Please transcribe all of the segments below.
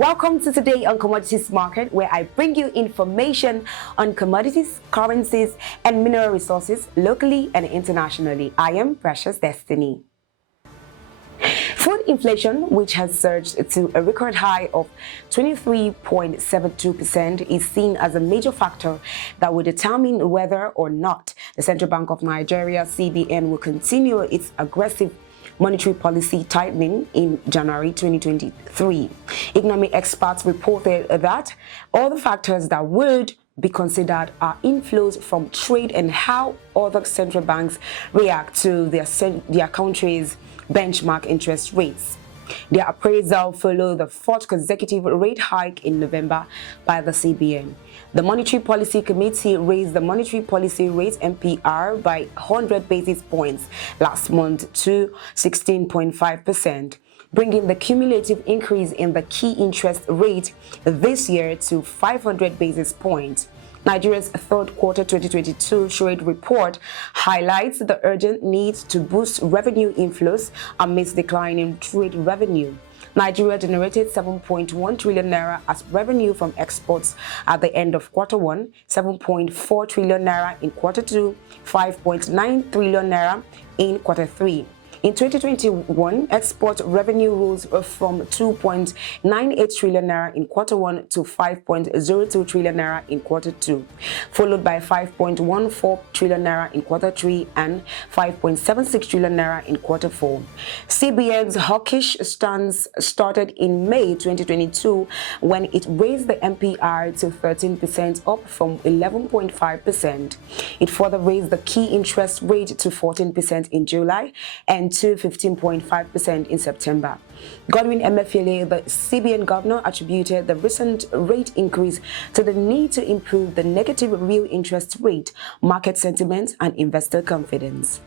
Welcome to Today on Commodities Market, where I bring you information on commodities, currencies, and mineral resources locally and internationally. I am Precious Destiny. Food inflation, which has surged to a record high of 23.72%, is seen as a major factor that will determine whether or not the Central Bank of Nigeria, CBN, will continue its aggressive monetary policy tightening in January 2023. Economic experts reported that all the factors that would be considered are inflows from trade and how other central banks react to their country's benchmark interest rates. Their appraisal followed the fourth consecutive rate hike in November by the CBN. The Monetary Policy Committee raised the monetary policy rate MPR by 100 basis points last month to 16.5%, bringing the cumulative increase in the key interest rate this year to 500 basis points. Nigeria's third quarter 2022 trade report highlights the urgent need to boost revenue inflows amidst declining trade revenue. Nigeria generated 7.1 trillion naira as revenue from exports at the end of quarter 1, 7.4 trillion naira in quarter 2, 5.9 trillion naira in quarter 3. In 2021, export revenue rose from 2.98 trillion naira in quarter 1 to 5.02 trillion naira in quarter 2, followed by 5.14 trillion naira in quarter 3 and 5.76 trillion naira in quarter 4. CBN's hawkish stance started in May 2022 when it raised the MPR to 13%, up from 11.5%. It further raised the key interest rate to 14% in July and to 15.5% in September. Godwin Emefiele, the CBN governor, attributed the recent rate increase to the need to improve the negative real interest rate, market sentiment, and investor confidence.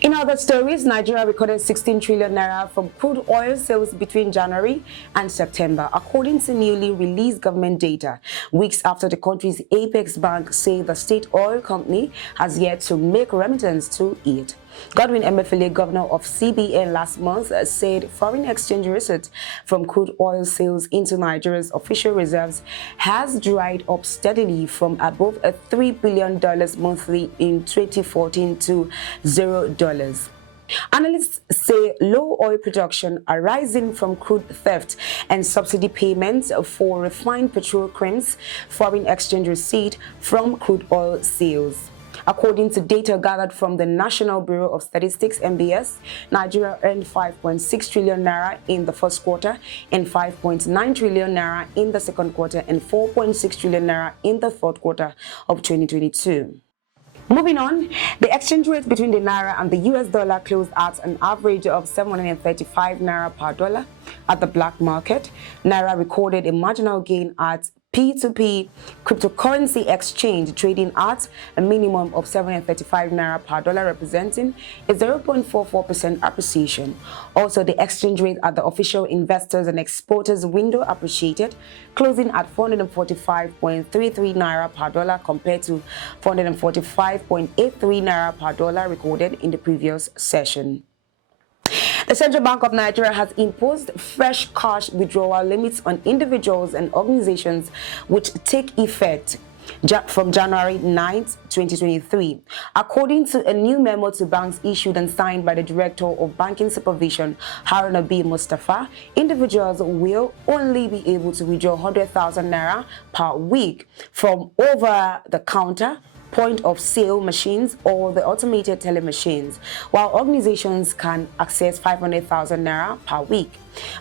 In other stories, Nigeria recorded 16 trillion naira from crude oil sales between January and September, according to newly released government data, weeks after the country's apex bank say the state oil company has yet to make remittance to it. Godwin Emefiele, governor of CBN, last month said foreign exchange receipts from crude oil sales into Nigeria's official reserves has dried up steadily from above $3 billion monthly in 2014 to $0. Analysts say low oil production arising from crude theft and subsidy payments for refined petrochemicals, foreign exchange receipt from crude oil sales. According to data gathered from the National Bureau of Statistics (NBS), Nigeria earned 5.6 trillion naira in the first quarter and 5.9 trillion naira in the second quarter and 4.6 trillion naira in the third quarter of 2022. Moving on, the exchange rate between the naira and the US dollar closed at an average of 735 naira per dollar at the black market. Naira recorded a marginal gain at P2P cryptocurrency exchange, trading at a minimum of 735 naira per dollar, representing a 0.44% appreciation. Also, the exchange rate at the official investors and exporters window appreciated, closing at 445.33 naira per dollar compared to 445.83 naira per dollar recorded in the previous session. The Central Bank of Nigeria has imposed fresh cash withdrawal limits on individuals and organizations, which take effect from January 9, 2023. According to a new memo to banks issued and signed by the Director of Banking Supervision, Haruna B. Mustafa, individuals will only be able to withdraw 100,000 naira per week from over-the-counter point-of-sale machines or the automated teller machines, while organizations can access 500,000 naira per week.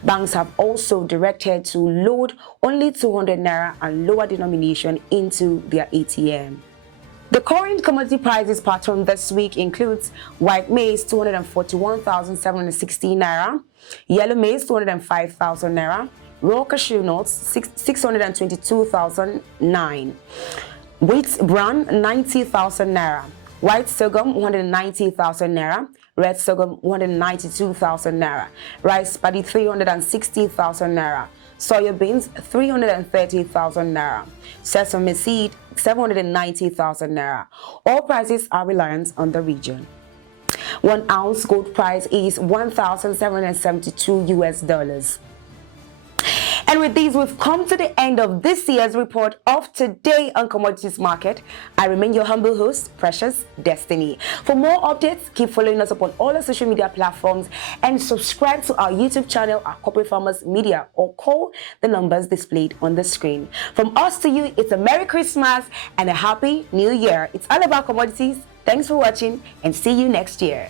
Banks have also directed to load only 200 naira and lower denomination into their ATM. The current commodity prices pattern this week includes white maize 241,760 naira, yellow maize 205,000 naira, raw cashew nuts 622,009. Wheat bran 90,000 naira, white sorghum 190,000 naira, red sorghum 192,000 naira, rice paddy 360,000 naira, soya beans 330,000 naira, sesame seed 790,000 naira. All prices are reliant on the region. 1 ounce gold price is $1,772 US. And with these, we've come to the end of this year's report of Today on Commodities Market. I remain your humble host, Precious Destiny. For more updates, keep following us upon all our social media platforms and subscribe to our YouTube channel, our Corporate Farmers Media, or call the numbers displayed on the screen. From us to you, it's a Merry Christmas and a Happy New Year. It's all about commodities. Thanks for watching and see you next year.